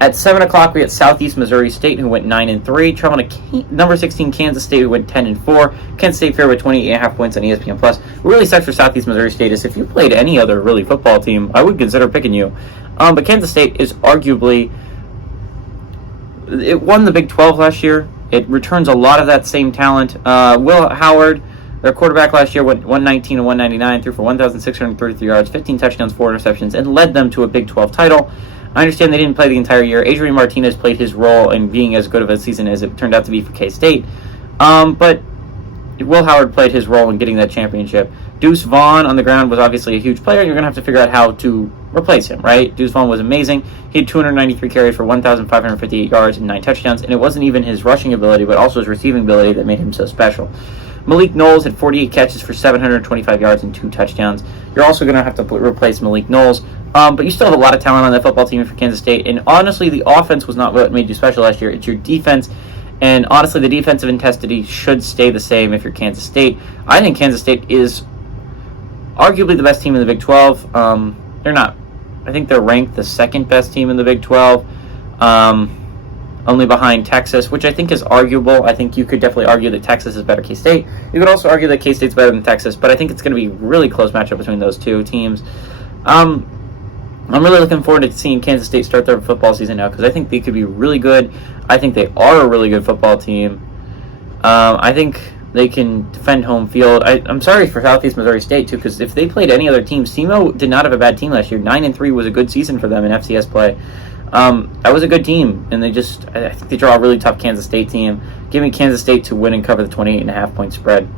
At 7 o'clock, we had Southeast Missouri State, who went 9-3, traveling to number 16 Kansas State, who went 10-4. Kansas State favored with 28.5 points on ESPN+. What really sucks for Southeast Missouri State is if you played any other really football team, I would consider picking you. But Kansas State is arguably... It won the Big 12 last year. It returns a lot of that same talent. Will Howard, their quarterback last year, went 119 and 199, threw for 1,633 yards, 15 touchdowns, 4 interceptions, and led them to a Big 12 title. I understand they didn't play the entire year. Adrian Martinez played his role in being as good of a season as it turned out to be for K-State. But Will Howard played his role in getting that championship. Deuce Vaughn on the ground was obviously a huge player. You're going to have to figure out how to replace him, right? Deuce Vaughn was amazing. He had 293 carries for 1,558 yards and 9 touchdowns, and it wasn't even his rushing ability, but also his receiving ability that made him so special. Malik Knowles had 48 catches for 725 yards and 2 touchdowns. You're also going to have to replace Malik Knowles. But you still have a lot of talent on that football team for Kansas State. And honestly, the offense was not what made you special last year. It's your defense. And honestly, the defensive intensity should stay the same if you're Kansas State. I think Kansas State is arguably the best team in the Big 12. They're not. I think they're ranked the second best team in the Big 12. Only behind Texas, which I think is arguable. I think you could definitely argue that Texas is better K-State. You could also argue that K-State's better than Texas, but I think it's going to be a really close matchup between those two teams. I'm really looking forward to seeing Kansas State start their football season now because I think they could be really good. I think they are a really good football team. I think they can defend home field. I'm sorry for Southeast Missouri State, too, because if they played any other team, SEMO did not have a bad team last year. 9-3 was a good season for them in FCS play. That was a good team, and I think they draw a really tough Kansas State team. Give me Kansas State to win and cover the 28.5 point spread.